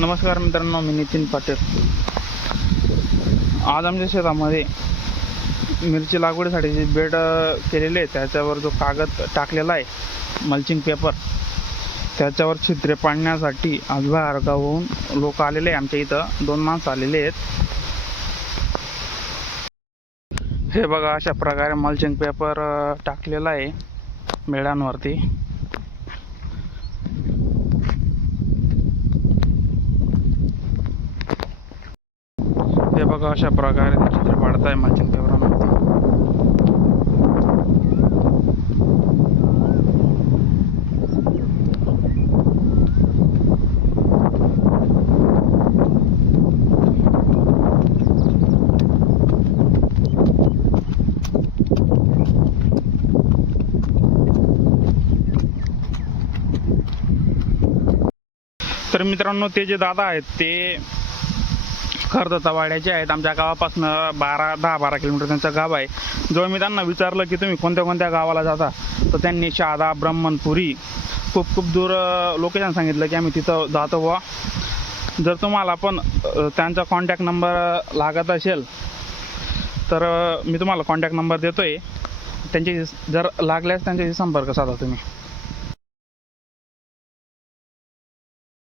नमस्कार मित्रांनो, मी नितीन पाटील। आज आमच्या शेतामध्ये मिरची लागवडीसाठी जे बेड केलेले आहे त्याच्यावर जो कागद टाकलेला आहे मल्चिंग पेपर, त्याच्यावर छिद्रे पाडण्यासाठी आज बाहेरगावहून लोक आलेले आहे। आमच्या इथं 2 माणसं आलेले आहेत। हे बघा, अशा प्रकारे मल्चिंग पेपर टाकलेला आहे बेडांवरती। हे बघा, अशा प्रकारे ते चित्र पाडत आहे मल्चिंग पेपरामध्ये। तर मित्रांनो, ते जे दादा आहेत ते खरदत्तावाड्याचे आहेत। आमच्या गावापासून 10-12 किलोमीटर त्यांचं गाव आहे। जेव्हा मी त्यांना विचारलं की तुम्ही कोणत्या कोणत्या गावाला जाता, तर त्यांनी शहादा, ब्राह्मणपुरी खूप दूर लोकेशन सांगितलं की आम्ही तिथं जातो बुवा। जर तुम्हाला पण त्यांचा कॉन्टॅक्ट नंबर लागत असेल तर मी तुम्हाला कॉन्टॅक्ट नंबर देतोय, त्यांच्याशी जर लागल्यास त्यांच्याशी संपर्क साधा तुम्ही।